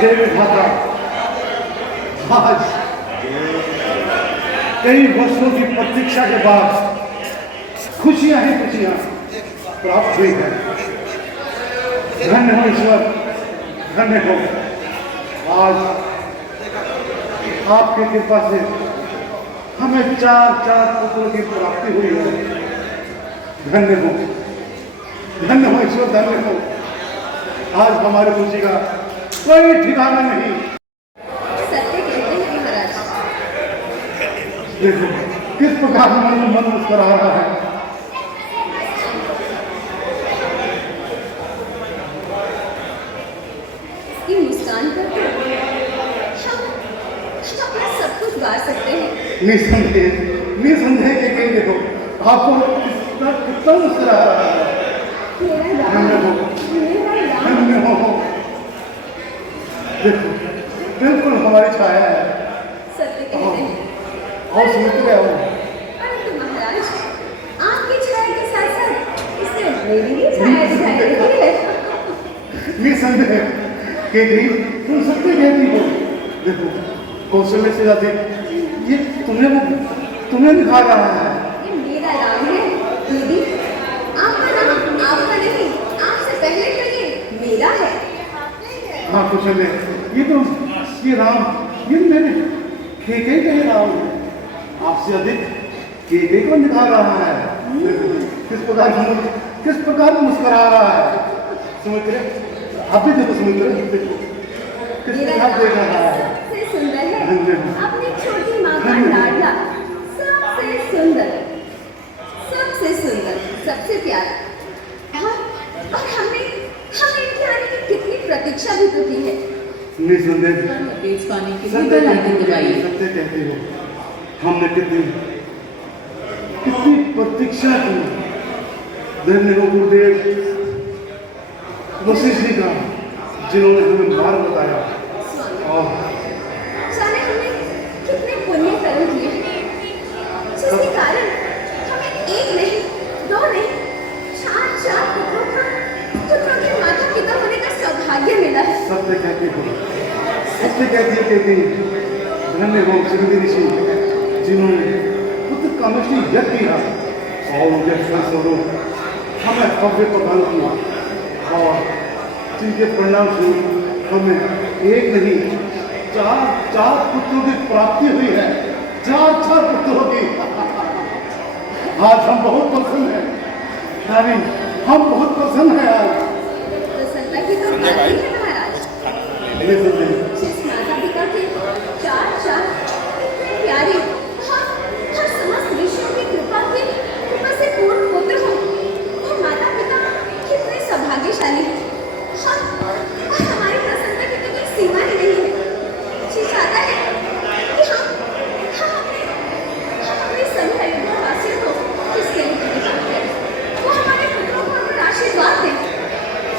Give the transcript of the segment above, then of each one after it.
हे विधाता, आज कई वर्षों की प्रतीक्षा के बाद खुशियां ही खुशियां प्राप्त हुई है। धन्य हो ईश्वर, धन्य हो। आज आपकी कृपा से हमें चार पुत्रों की प्राप्ति हुई है। धन्य हो, धन्य हो ईश्वर, धन्य हो। आज हमारी खुशी का कोई ठिकाना नहीं। सत्य कहते हैं महाराज। देखो किस प्रकार मन मुस्कुरा रहा है। इसकी मुस्कान पर तो हम अपना सब कुछ गा सकते हैं। निसंदेह के देखो आपको कितना मुस्कुरा रहा है। धन्य हो। देखो बिल्कुल हमारी छाया है। सत्य कहते हैं। और सुनते रहो। परंतु महाराज, आपकी छाया के साथ साथ इससे मेरी भी छाया दिखाई देती है। निसंदेह के तुम सत्य कहती हो। देखो कौशल्य से जाते ये तुम्हें दिखा रहा है। ये मेरा नाम है दीदी। आपका नाम आपका नहीं, आपसे पहले तो ये मेरा है। हाँ कौशल्य, ये राम, ये मेरे केके कह रहा हूँ। आपसे अधिक केके को दिखा रहा है। किस प्रकार मुस्कुरा रहा है। समझ रहे आप भी देखो, समझ रहे देखो किस प्रकार देख रहा है। सबसे सुंदर है अपनी छोटी माँ का लाडला। सबसे सुंदर, सबसे प्यारा। और हमने इनके आने की कितनी प्रतीक्षा भी तो की है। निसंदेह तेज पानी के लिए बेल आइकन दबाइए। सत्य कहते हो, हमने कितनी प्रतीक्षा की। धन्य हो गुरुदेव वशिष्ठ जी का, जिन्होंने हमें मार्ग बताया। और जाने हमने कितने पुण्य कर्म किए जिसके कारण हमें एक नहीं, दो नहीं, चार पुत्रों के माता पिता होने का सौभाग्य मिला है। सत्य कहती है। धन्य हो श्रीमती ऋषि, जिन्होंने पुत्र कामेष्टि यज्ञ किया और उनके फलस्वरूप हमें भव्य प्रदान किया। और जिनके परिणाम स्वरूप हमें एक नहीं चार पुत्रों की प्राप्ति हुई है। चार पुत्रों की। आज हम बहुत प्रसन्न हैं। यानी हम बहुत प्रसन्न हैं आज। प्रसन्नता की तो बात ही है महाराज। जिस माता पिता के चार इतने प्यारे और समस्त ऋषियों की कृपा से पूर्ण पुत्र हो, वो माता पिता कितने सौभाग्यशाली हैं। और हमारी प्रसन्नता की तो कोई सीमा ही नहीं है। जी चाहता है कि हम अपने सभी अयोध्यावासियों को इसके लिए धन्यवाद करें। वो हमारे पुत्रों को अपना आशीर्वाद दें।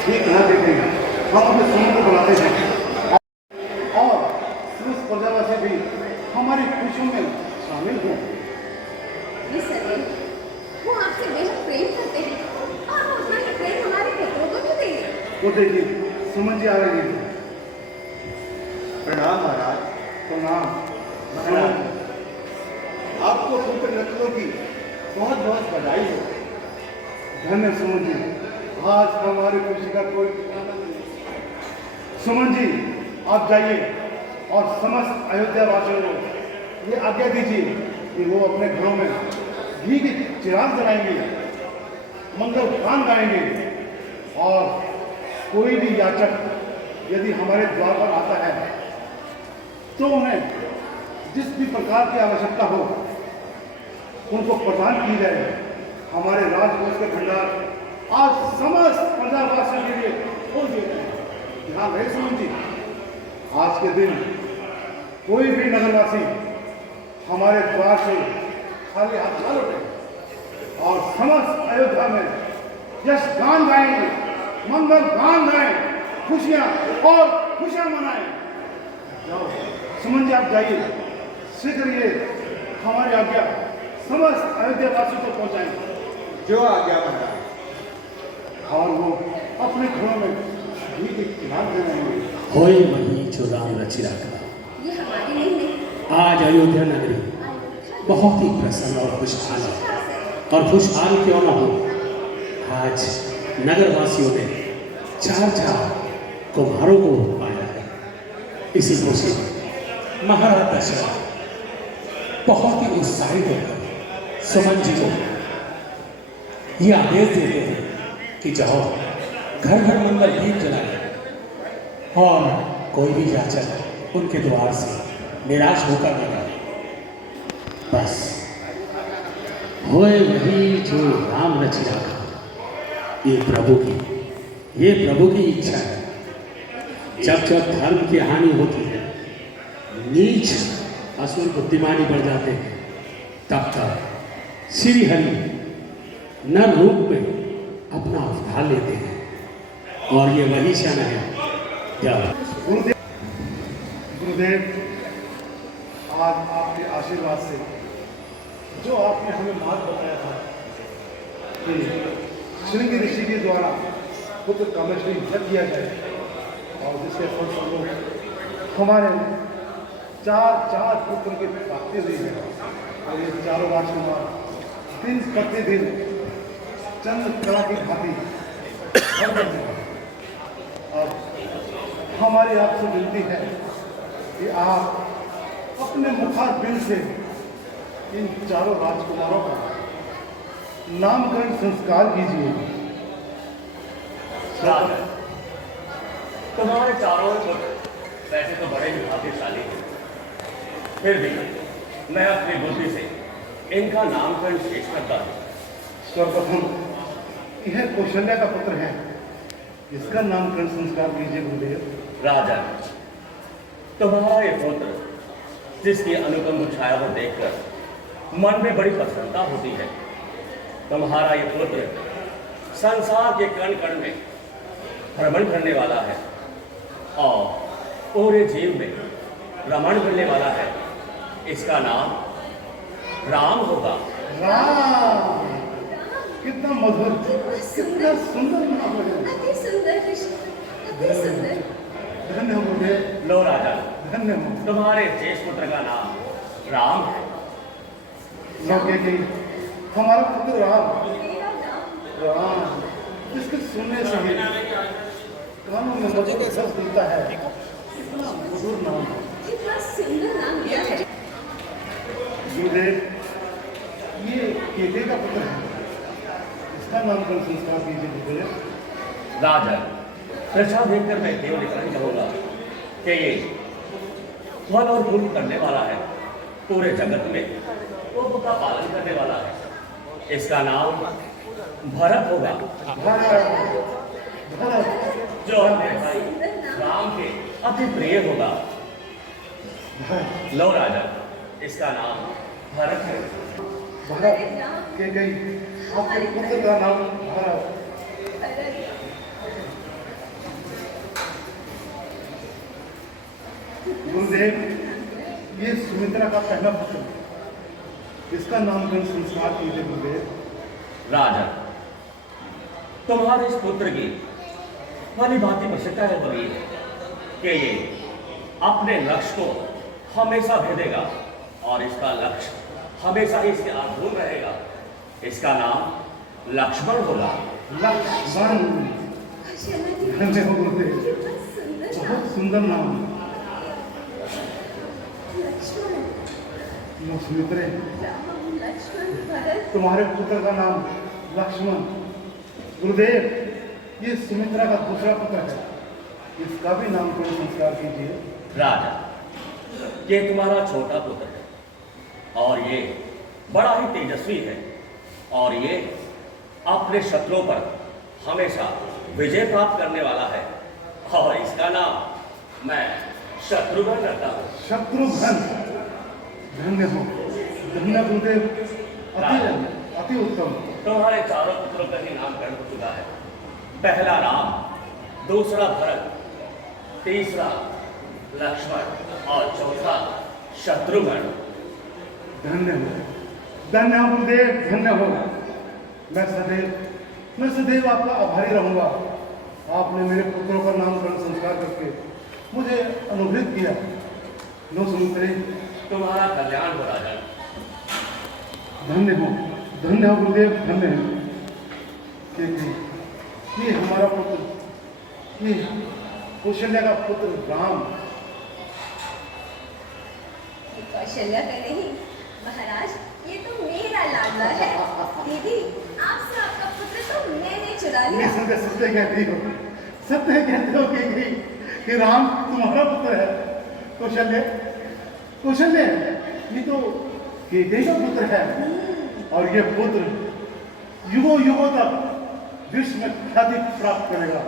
ठीक है, देखें हम अपने समूह को बुलाते हैं और समस्त प्रजावासी भी हमारी खुशियों में शामिल हों। वो आपसे बेहद प्रेम करते हैं और वो उतना ही प्रेम हमारे पुत्रों को भी देंगे। वो देखिए सुमन जी आ रही है। प्रणाम महाराज। प्रणाम। आपको पुत्र रत्नों की बहुत बहुत बधाई हो। धन्य सुमन जी, आज हमारी खुशी का कोई ठिकाना नहीं। सुमन जी आप जाइए और समस्त अयोध्या वासियों को ये आज्ञा दीजिए कि वो अपने घरों में घी के चिराग जलाएंगे, मंगल गान गाएंगे। और कोई भी याचक यदि हमारे द्वार पर आता है तो उन्हें जिस भी प्रकार की आवश्यकता हो उनको प्रदान की जाए। हमारे राजकोष के भंडार आज समस्त प्रजावासियों के लिए खोल दिए गए हैं। ध्यान रहे सुमन जी, आज के दिन कोई भी नगरवासी हमारे द्वार से खाली हाथ ना लौटे और समस्त अयोध्या में यश गान गाएंगे, मंगल गान गाएं, खुशियां मनाएं। जाओ सुमन जी आप जाइए, शीघ्र ये हमारी आज्ञा समस्त अयोध्या वासियों को पहुंचाएं। जो आज्ञा महाराज। और वो अपने घरों में ठीक है, नाम दे रहे हैं। होए वही जो राम रचि राखा। ये हमारी नहीं आज अयोध्या नगरी बहुत ही प्रसन्न और खुशहाल है। और खुशहाल क्यों ना हो, आज नगर वासियों ने चार कुम्हारों को पाया है। इसी खुशी में महाराज दशरथ बहुत ही उत्साहित होकर सुमन जी को ये आदेश देते हैं कि जाओ घर घर मंगल दीप जलाए और कोई भी याचक उनके द्वार से निराश होकर न जाए। बस होए वही जो राम रचि राखा। ये प्रभु की इच्छा है। जब जब धर्म की हानि होती है, नीच असुर बुद्धिमानी बढ़ जाते हैं, तब तक श्री हरि नर रूप में अपना अवतार लेते हैं। और ये वही क्षण है जब गुरुदेव, आज आपके आशीर्वाद से जो आपने हमें मार्ग बताया था कि श्रृंगी ऋषि के द्वारा पुत्र कामेश्वरी जप किया जाए और जिसके फलस्वरूप हमारे चार पुत्र की प्राप्ति हुई है। और ये चारों राजकुमार दिन प्रतिदिन चंद्र कला की भांति बढ़ रहे हैं। अब हमारी आपसे विनती है कि आप अपने मुखारबिंद से इन चारों राजकुमारों का नामकरण संस्कार कीजिए। तुम्हारे चारों पुत्र वैसे तो बड़े ही भाग्यशाली हैं, फिर भी मैं अपनी बुद्धि से इनका नामकरण शेष करता हूँ। सर्वप्रथम यह कौशल्या का पुत्र है, इसका नामकरण संस्कार कीजिए गुरुदेव। राजन, तुम्हारा ये पुत्र जिसकी अनुपम छाया को देखकर मन में बड़ी प्रसन्नता होती है। तुम्हारा ये पुत्र संसार के कण कण में भ्रमण करने वाला है और पूरे जीव में रमण करने वाला है। इसका नाम राम होगा। राम, कितना मधुर, कितना सुंदर नाम है। अति सुंदर ऋषि, अति सुंदर। धन्य हो गुरुदेव, लो राजा, धन्य हो। तुम्हारे ज्येष्ठ पुत्र का नाम राम है। लौके की हमारा पुत्र राम, मेरा नाम राम जिसके सुनने से ही कानों में मधुर शब्द मिलता है। कितना मधुर नाम है। कितना सुंदर नाम दिया है। गुरुदेव, ये केले का पुत्र है, इसका नामकरण संस्कार कीजिए गुरुदेव। राजन, प्रजा देखकर मैं केवल इतना ही कहूंगा कि ये फल और फूल करने वाला है, पूरे जगत में गोप का पालन करने वाला है। इसका नाम भरत होगा, भारत, भारत, जो अपने भाई राम के अति प्रिय होगा। भारत, लो राजन, इसका नाम भरत है। भारत के गई आपके पुत्र का नाम भारत। गुरुदेव, ये सुमित्रा का पहला पुत्र है, इसका नामकरण संस्कार कीजिए गुरुदेव। राजन, तुम्हारे इस पुत्र की भली भांति प्रसिद्धता है बनी है कि ये अपने लक्ष्य को हमेशा भेदेगा और इसका लक्ष्य हमेशा ही इसके आधून रहेगा। इसका नाम लक्ष्मण होगा। लक्ष्मण, धन्य हो गुरुदेव, कितना सुंदर नाम। बहुत सुंदर नाम। लक्ष्मण, लो सुमित्रे, राम, लक्ष्मण, भरत। तुम्हारे पुत्र का नाम लक्ष्मण। गुरुदेव, ये सुमित्रा का दूसरा पुत्र है, इसका भी नामकरण संस्कार कीजिए। राजा, ये तुम्हारा छोटा पुत्र है और ये बड़ा ही तेजस्वी है और ये अपने शत्रुओं पर हमेशा विजय प्राप्त करने वाला है और इसका नाम मैं शत्रुघ्न रखता हूँ। शत्रुघ्न, धन्य हो, धन्य गुरुदेव, अति उत्तम। तुम्हारे चारों पुत्रों का ही नामकरण हो चुका है। पहला राम, दूसरा भरत, तीसरा लक्ष्मण और चौथा शत्रुघ्न। धन्य हो, धन्य हो गुरुदेव, धन्य हो। मैं सदैव आपका आभारी रहूंगा आपने मेरे पुत्रों का नामकरण संस्कार करके मुझे अनुग्रहित किया। लो सुमित्रे, तुम्हारा कल्याण हो राजन। धन्य हो गुरुदेव, धन्य हो। क्योंकि ये हमारा पुत्र, ये कौशल्या का पुत्र राम। कौशल्या का नहीं महाराज, ये तो मेरा लाडला है। दीदी, आपसे आपका पुत्र तो मैंने चुरा लिया। सत्य कहती हो, सत्य कहते हो कि राम तुम्हारा पुत्र है। कौशल्य ये तो केकई का पुत्र है, और ये पुत्र युगों युगों तक विश्व में ख्याति प्राप्त करेगा,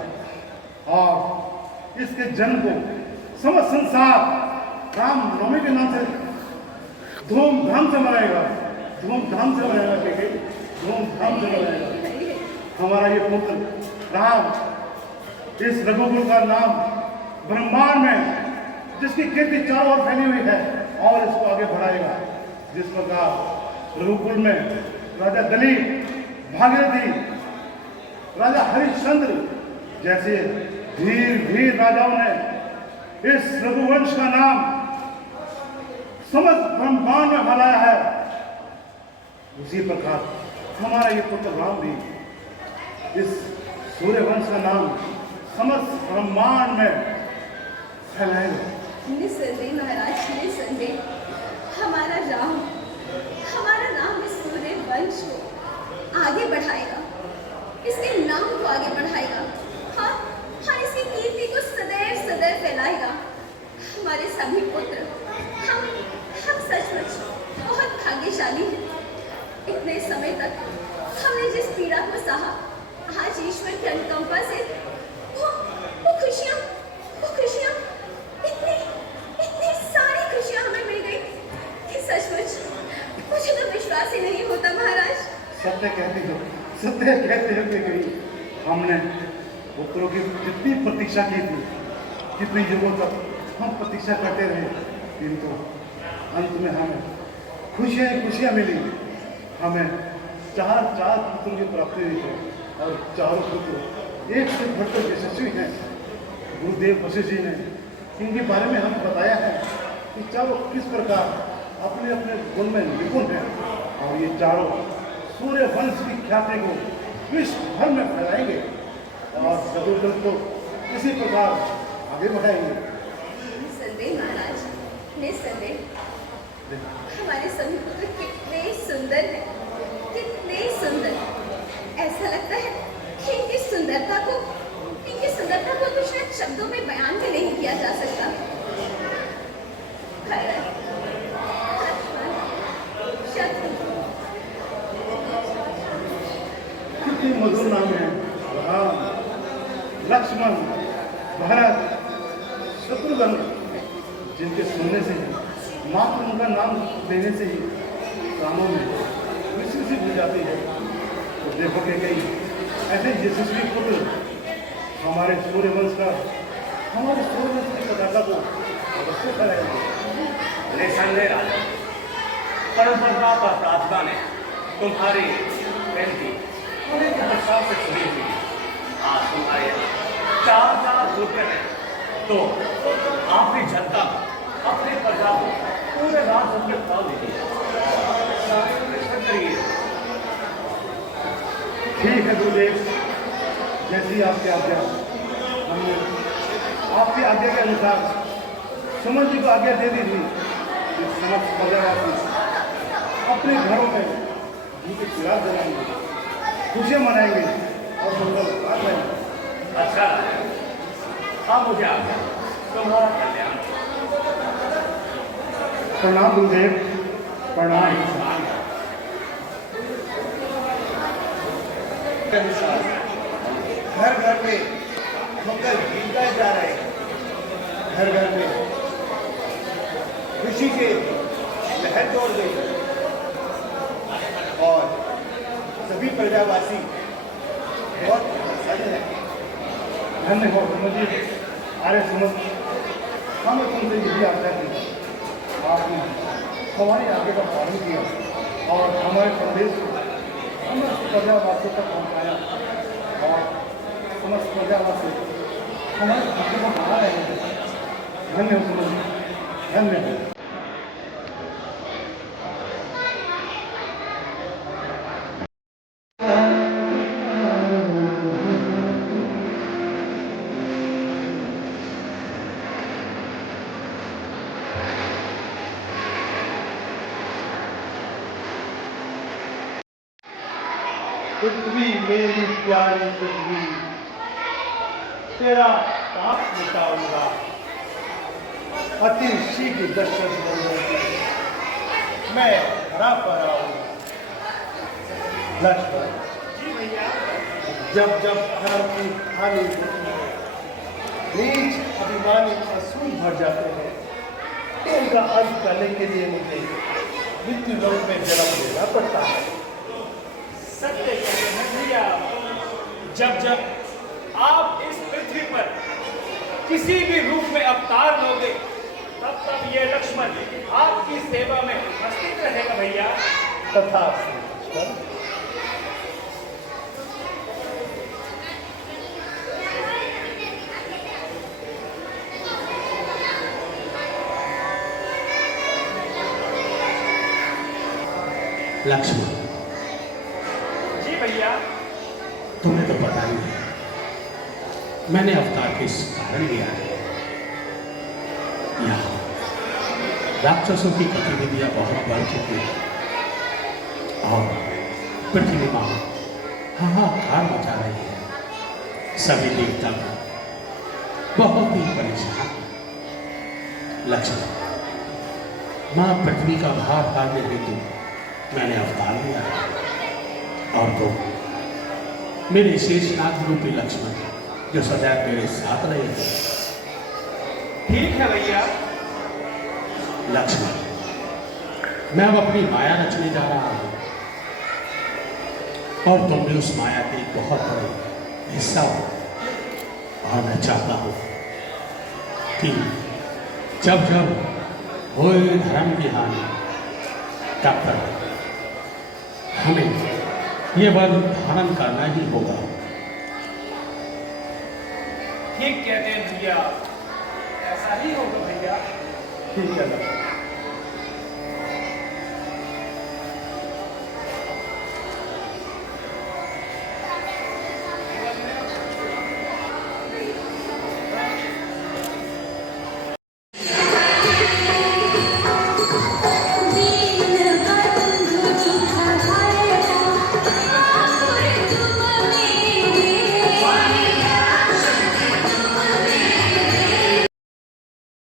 और इसके जन्म को समस्त संसार राम नवमी के नाम से धूमधाम से मनाएगा। केकई धूमधाम से मनाएगा। हमारा ये पुत्र राम इस रघुकुल का नाम ब्रह्मांड में, जिसकी कीर्ति चारों ओर फैली हुई है, और इसको आगे बढ़ाएगा। जिस प्रकार रघुकुल में राजा दलीप, भागीरथी, राजा हरिश्चंद्र जैसे धीर राजाओं ने इस रघुवंश का नाम समस्त ब्रह्मांड में फैलाया है, उसी प्रकार हमारा ये पुत्र राम भी इस सूर्यवंश का नाम समस्त ब्रह्मांड में फैलाएगा। निसंदेह महाराज, निसंदेह हमारा नाम इस सूर्य वंश को आगे बढ़ाएगा, इसके नाम को आगे बढ़ाएगा। हाँ, इसकी कीर्ति को सदैव फैलाएगा। हमारे सभी पुत्र, हम सचमुच बहुत भाग्यशाली हैं। इतने समय तक हमने जिस पीड़ा को सहा, आज ईश्वर की अनुकंपा से वो खुशियाँ, इतनी सारी खुशियाँ हमें मिल गई कि सचमुच मुझे तो विश्वास ही नहीं होता महाराज। सत्य कहते हो कि गई हमने पुत्रों की जितनी प्रतीक्षा की थी, कितने युगों तक हम प्रतीक्षा करते रहे, किंतु अंत में हमें खुशियाँ मिली। हमें चार पुत्रों की प्राप्ति हुई है, और चारों पुत्र एक से बढ़कर यशस्वी हैं। गुरुदेव वशिष्ठ जी ने इनके बारे में हमें बताया है कि चारों किस प्रकार अपने अपने गुण में निपुण हैं, और ये चारों सूर्य वंश की ख्याति को विश्व भर में फैलाएंगे, और रघुकुल को इसी प्रकार आगे बढ़ाएंगे। निसंदेह महाराज, निसंदेह हमारे सभी पुत्र कितने सुंदर हैं, कितने सुंदर। ऐसा लगता है कि इनकी सुंदरता को कुछ न शब्दों में बयान भी नहीं किया जा सकता। कितनी मधुर नाम है, राम, लक्ष्मण, भरत, शत्रुघ्न, जिनके सुनने से ही, मात्र उनका नाम लेने से ही कानों में विश्वासी हो जाती है। तो देखो कि कई ऐसे यशस्वी पुत्र हमारे सूर्यवंश की पताका को अवश्य फैलाएंगे। निसंदेह राजा, परंपरा पर प्रार्थना ने तुम्हारी बेनती पूरे प्रस्ताव से सुनी हुई। आज तुम्हारे चार पुत्र हैं, तो आपकी जनता अपनी प्रजा को पूरे राज्य के पाल दीजिए। ठीक है गुरुदेव, जैसी आपकी आज्ञा। हमने आपकी आज्ञा के अनुसार सुमन जी को आज्ञा दे दी थी कि समस्त प्रजावासी अपने घरों में उनके चिराग जलाएंगे, खुशियाँ मनाएंगे और मंगल करेंगे। अच्छा, अब मुझे आज्ञा, तुम्हारा कल्याण। प्रणाम गुरुदेव, प्रणाम। घर घर में मंगल गीत गाए जा रहे हैं। घर घर में खुशी के लहर दौड़ गई, और सभी प्रजावासी बहुत प्रसन्न हैं। धन्य हो सुमन जी। अरे सुमन, हमें तुमसे यही आशा की, आपने हमारी आगे का पालन किया और हमारे संदेश को हमें प्रजावासियों तक पहुँचाया, और समस्त प्रजावासी हमारे भक्त को बढ़ा रहे हैं। धन्य हो सुमन जी, धन्य हो। पृथ्वी मेरी प्यारी पृथ्वी, तेरा पाप मिटाऊंगा, अति शीघ्र दशरथ बोले मैं हरा पर आऊंगा। लक्ष्मण, जब जब धर्म की हानि होती है, नीच अभिमानी असूल भर जाते हैं, उनका अंत करने के लिए मुझे मृत्यु लोक में जन्म लेना पड़ता है। सत्य कहते हैं भैया, जब जब आप इस पृथ्वी पर किसी भी रूप में अवतार लोगे, तब तब ये लक्ष्मण आपकी सेवा में उपस्थित रहेगा भैया। तथा लक्ष्मण, जी भैया। तुम्हें तो पता ही है मैंने अवतार किस कारण लिया है। यहाँ राक्षसों की गतिविधियां बहुत बढ़ चुकी हैं और पृथ्वी मां हाहाकार मचा रही है। सभी देवता बहुत ही परेशान हैं। लक्ष्मण, मां पृथ्वी का भार हारने हेतु मैंने अवतार लिया है और तो मेरे शेषनाग रूपी लक्ष्मण जो सदैव मेरे साथ रहे थे। ठीक है भैया। लक्ष्मण, मैं अब अपनी माया रचने जा रहा हूं और तुम भी उस माया के एक बहुत बड़े हिस्सा हो। और मैं चाहता हूं कि जब जब होए धर्म की हानि, तब तक हमें ये वन धारण करना ही होगा। ठीक कहते हैं भैया, ऐसा ही होगा भैया। ठीक है लक्ष्मण।